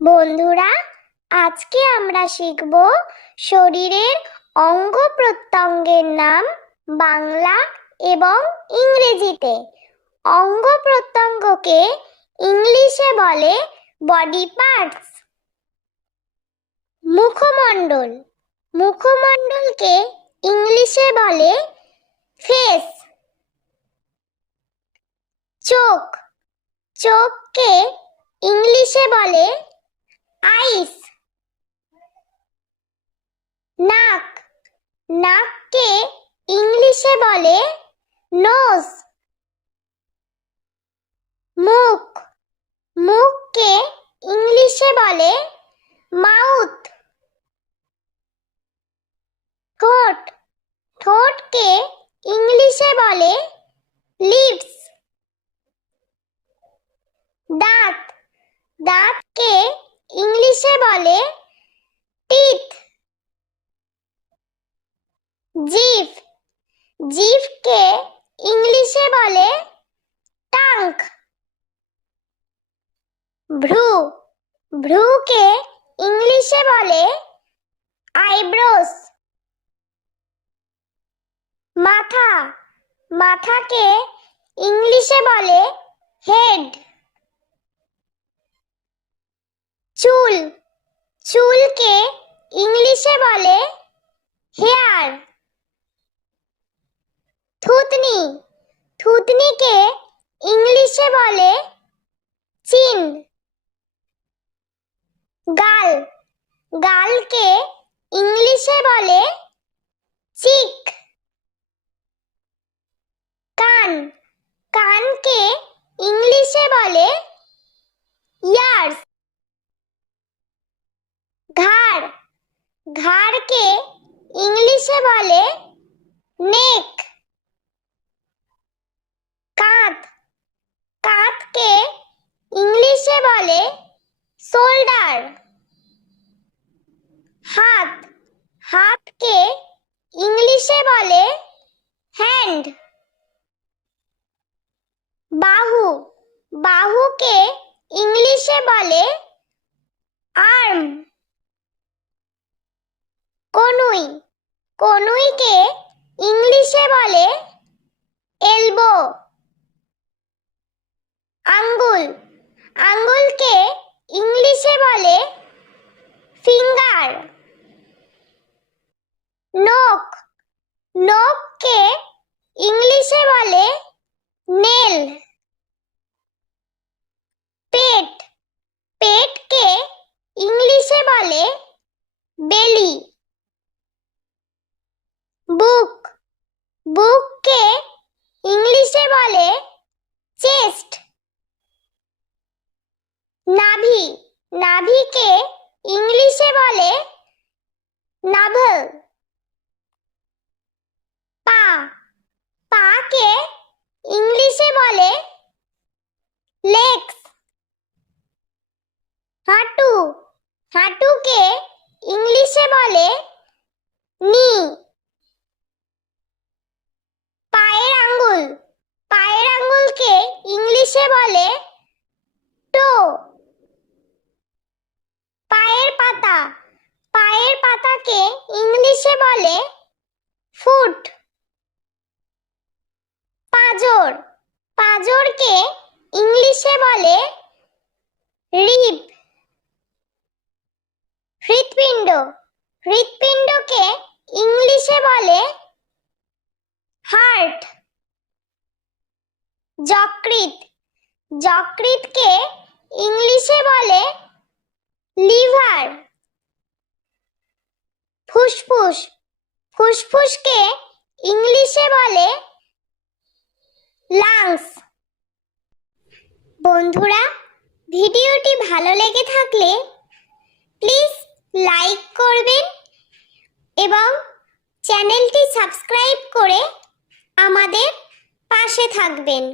বন্ধুরা, আজকে আমরা শিখব শরীরের অঙ্গ প্রত্যঙ্গের নাম বাংলা এবং ইংরেজিতে। অঙ্গ প্রত্যঙ্গকে ইংলিশে বলে বডি পার্টস। মুখমণ্ডল, মুখমণ্ডলকে ইংলিশে বলে ফেস। চোখ, চোখকে ইংলিশে বলে আইস। নাক, নাককে ইংলিশে বলে নোজ। মুখ, মুখকে ইংলিশে বলে মাউথ। ঠোঁট, ঠোঁটকে ইংলিশে বলে লিপস। দাঁত, দাঁতকে ইংলিশে বলে টিথ। জিভ, জিভকে ইংলিশে বলে টাঙ্ক। ভ্রু, ভ্রুকে ইংলিশে বলে আইব্রোস। মাথা, মাথাকে ইংলিশে বলে হেড। চুল, চুলকে ইংলিশে বলে হেয়ার। থুতনি, থুতনিকে ইংলিশে বলে চিন। গাল, গালকে ইংলিশে বলে চিক। কান, কানকে ইংলিশে বলে ইয়ার্স। ঘাড়, ঘাড়কে ইংলিশে বলে নেক। কাঁধ, কাঁধকে ইংলিশে বলে শোল্ডার। হাত, হাতকে ইংলিশে বলে হ্যান্ড। বাহু, বাহুকে ইংলিশে বলে আর্ম। কনুই, কনুইকে ইংলিশে বলে এলবো। আঙ্গুল, আঙ্গুলকে ইংলিশে বলে ফিঙ্গার। নখ, নখকে ইংলিশে বলে নেল। পেট, পেটকে ইংলিশে বলে বেলি। বুক, বুককে ইংলিশে বলে চেস্ট। নাভি, নাভিকে ইংলিশে বলে নাভেল। পা, পাকে ইংলিশে বলে লেগস। হাঁটু, হাঁটুকে ইংলিশে বলে নি। পায়ের আঙ্গুল, পায়ের আঙ্গুলকে ইংলিশে বলে টো। পায়ের পাতা, পায়ের পাতাকে ইংলিশে বলে ফুট। পাঁজর, পাঁজরকে ইংলিশে বলে রিব। হৃৎপিণ্ড, হৃৎপিণ্ডকে ইংলিশে বলে হার্ট। যকৃৎ, যকৃৎকে ইংলিশে বলে লিভার। ফুসফুস, ফুসফুসকে ইংলিশে বলে লাংস। বন্ধুরা, ভিডিওটি ভালো লেগে থাকলে প্লিজ লাইক করবেন এবং চ্যানেলটি সাবস্ক্রাইব করে আমাদের পাশে থাকবেন।